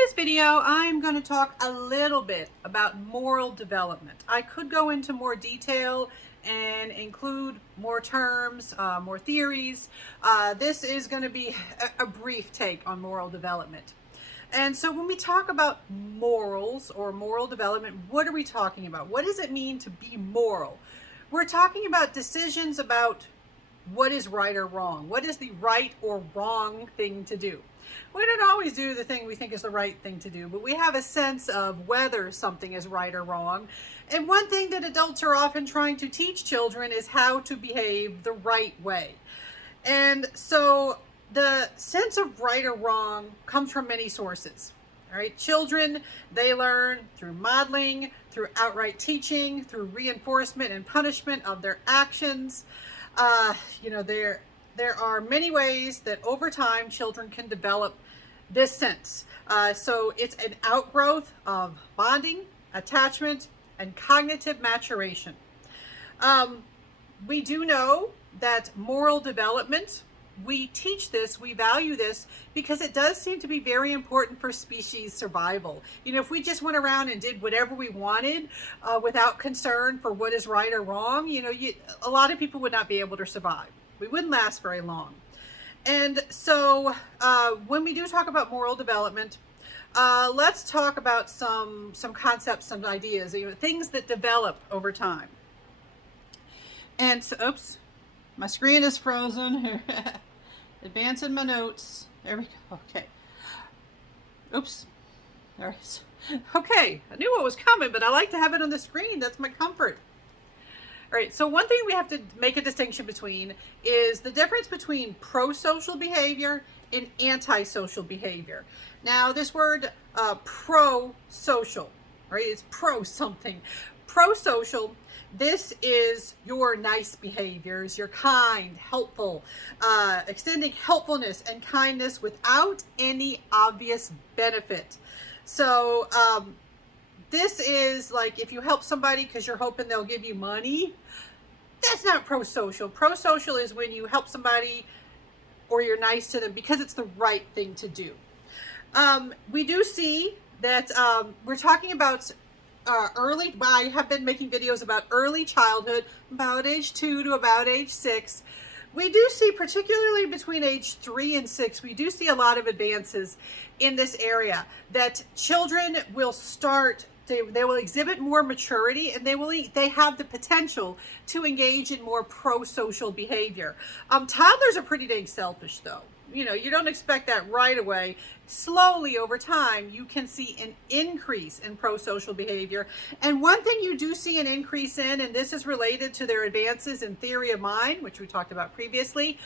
this video, I'm going to talk a little bit about moral development. I could go into more detail and include more terms, more theories. This is going to be a brief take on moral development. And so when we talk about morals or moral development, what are we talking about? What does it mean to be moral? We're talking about decisions about what is right or wrong. What is the right or wrong thing to do? We don't always do the thing we think is the right thing to do, but we have a sense of whether something is right or wrong. And one thing that adults are often trying to teach children is how to behave the right way. And so the sense of right or wrong comes from many sources. All right, children, they learn through modeling, through outright teaching, through reinforcement and punishment of their actions. There are many ways that over time children can develop this sense. So it's an outgrowth of bonding, attachment, and cognitive maturation. We do know that moral development, we teach this, we value this because it does seem to be very important for species survival. If we just went around and did whatever we wanted without concern for what is right or wrong, a lot of people would not be able to survive. We wouldn't last very long. And so when we do talk about moral development, let's talk about some concepts, some ideas, things that develop over time. And so, oops, my screen is frozen here. Advancing my notes. There we go. Okay. Oops. All right. Okay. I knew what was coming, but I like to have it on the screen. That's my comfort. All right. So one thing we have to make a distinction between is the difference between prosocial behavior and antisocial behavior. Now, this word prosocial, right? It's pro something. Prosocial. This is your nice behaviors, your kind, helpful, extending helpfulness and kindness without any obvious benefit. So this is like if you help somebody because you're hoping they'll give you money. That's not prosocial. Prosocial is when you help somebody or you're nice to them because it's the right thing to do. We do see that we're talking about I have been making videos about early childhood, about age 2 to about age 6. We do see, particularly between age 3 and 6, we do see a lot of advances in this area, that children will start, they will exhibit more maturity, and they have the potential to engage in more prosocial behavior. Toddlers are pretty dang selfish though. You don't expect that right away. Slowly over time, you can see an increase in prosocial behavior. And one thing you do see an increase in, and this is related to their advances in theory of mind, which we talked about previously,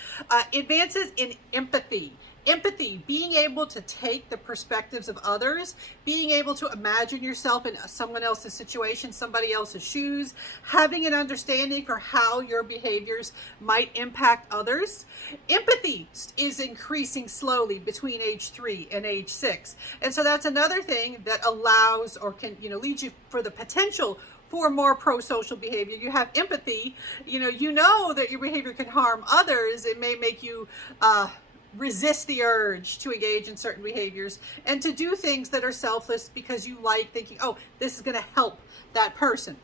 advances in empathy. Empathy, being able to take the perspectives of others, being able to imagine yourself in someone else's situation, somebody else's shoes, having an understanding for how your behaviors might impact others. Empathy is increasing slowly between age 3 and age 6. And so that's another thing that allows or can, lead you for the potential for more prosocial behavior. You have empathy, you know that your behavior can harm others. It may make you resist the urge to engage in certain behaviors and to do things that are selfless because you like thinking, oh, this is going to help that person.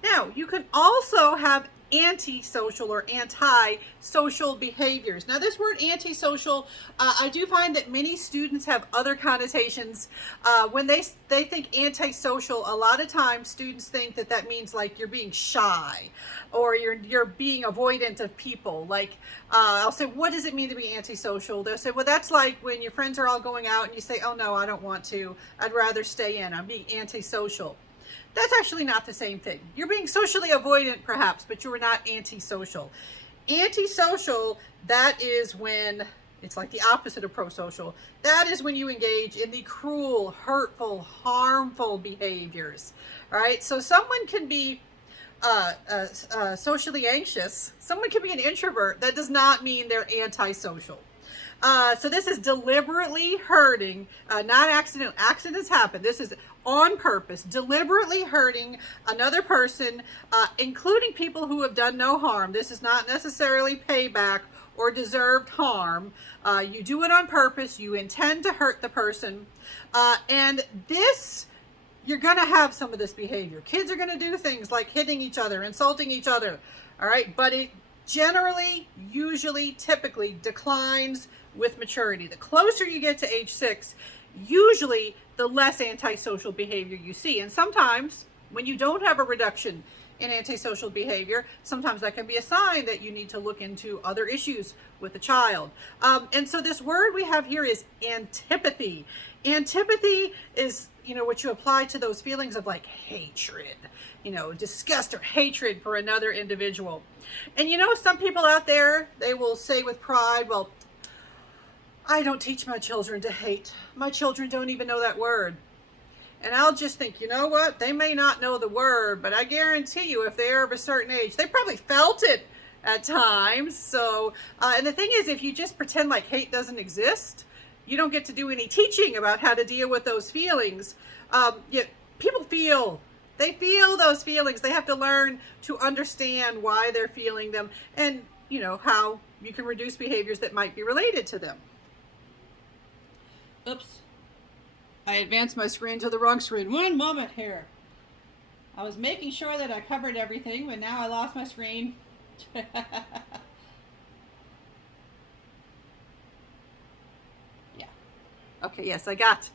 Now, you can also have antisocial or anti-social behaviors. Now, this word antisocial, I do find that many students have other connotations. When they think antisocial, a lot of times students think that means like you're being shy or you're being avoidant of people. Like I'll say, what does it mean to be antisocial? They'll say, well, that's like when your friends are all going out and you say, oh no, I don't want to. I'd rather stay in. I'm being antisocial. That's actually not the same thing. You're being socially avoidant perhaps, but you're not antisocial. Antisocial, that is when, it's like the opposite of prosocial. That is when you engage in the cruel, hurtful, harmful behaviors. All right, so someone can be socially anxious. Someone can be an introvert. That does not mean they're antisocial. So this is deliberately hurting, not accidental. Accidents happen. This is on purpose, deliberately hurting another person, including people who have done no harm. This is not necessarily payback or deserved harm. You do it on purpose. You intend to hurt the person. And this, you're going to have some of this behavior. Kids are going to do things like hitting each other, insulting each other. All right. But it generally, usually, typically declines with maturity. The closer you get to age 6, usually the less antisocial behavior you see. And sometimes when you don't have a reduction in antisocial behavior, sometimes that can be a sign that you need to look into other issues with the child. And so this word we have here is antipathy. Antipathy is, what you apply to those feelings of like hatred, disgust or hatred for another individual. And some people out there, they will say with pride, well, I don't teach my children to hate. My children don't even know that word. And I'll just think, you know what? They may not know the word, but I guarantee you if they're of a certain age, they probably felt it at times. So, and the thing is, if you just pretend like hate doesn't exist, you don't get to do any teaching about how to deal with those feelings. People feel those feelings. They have to learn to understand why they're feeling them and, how you can reduce behaviors that might be related to them. Oops. I advanced my screen to the wrong screen. One moment here. I was making sure that I covered everything, but now I lost my screen. Yeah. Okay, yes, I got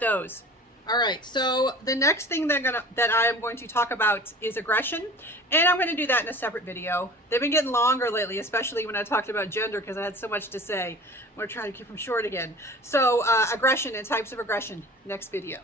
those. All right, so the next thing that I am going to talk about is aggression, and I'm going to do that in a separate video. They've been getting longer lately, especially when I talked about gender, because I had so much to say. I'm going to try to keep them short again. So aggression and types of aggression, next video.